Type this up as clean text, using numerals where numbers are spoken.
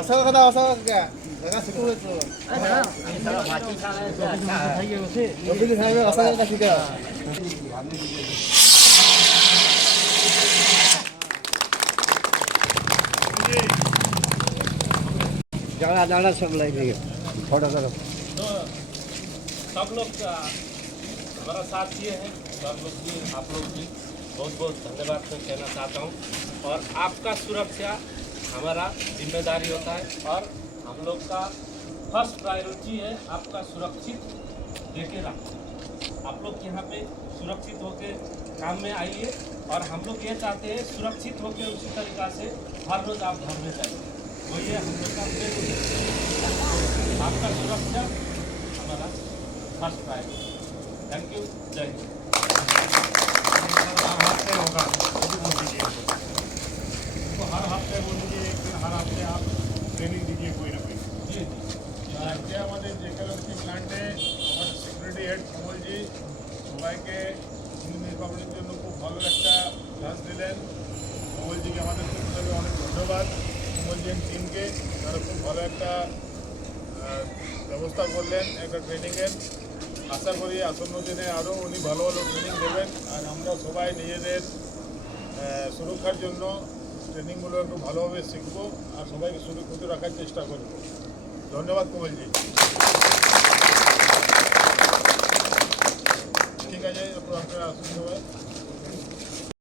असं कदा असं क्या जगह सिकू है तो अभी खाए में असं का ठीक है जाना जाना सब लाइक है थोड़ा सा सब लोग हमारा साथ दिए हैं, सब लोग भी आप लोग भी बहुत बहुत धन्यवाद मैं कहना चाहता हूँ। और आपका सुरक्षा हमारा जिम्मेदारी होता है और हम लोग का फर्स्ट प्रायोरिटी है आपका सुरक्षित देके रखना। आप लोग यहाँ पे सुरक्षित होके काम में आइए और हम लोग ये चाहते हैं सुरक्षित होके उसी तरीक़ा से हर रोज़ आप घर में जाइए। वही है हम लोग का उद्देश्य, आपका सुरक्षा हमारा फर्स्ट प्रायोरिटी। थैंक यू, जय हिंद। होगा तो हर हफ्ते बोल दीजिए, एक दिन हर हफ्ते आप ट्रेनिंग दीजिए कोई ना कोई। जी আজকে আমাদের জেকেএলএফসি প্ল্যান্টে আমাদের সিকিউরিটি হেড কমলজি সবাইকে নির্বাচনের জন্য খুব ভালো একটা ক্লাস দিলেন। কমলজিকে আমাদের পক্ষ থেকে অনেক ধন্যবাদ। কমলজি এন্ড টিমকে তারা খুব ভালো একটা ব্যবস্থা করলেন একটা ট্রেনিংয়ের। আশা করি আসন্ন দিনে আরও উনি ভালো ভালো ট্রেনিং দেবেন আর আমরা সবাই নিজেদের সুরক্ষার জন্য ট্রেনিংগুলো একটু ভালোভাবে শিখব আর সবাইকে সুরক্ষিত রাখার চেষ্টা করব। ধন্যবাদ কমলজি। ঠিক আছে, আপনারা আসুন সবাই।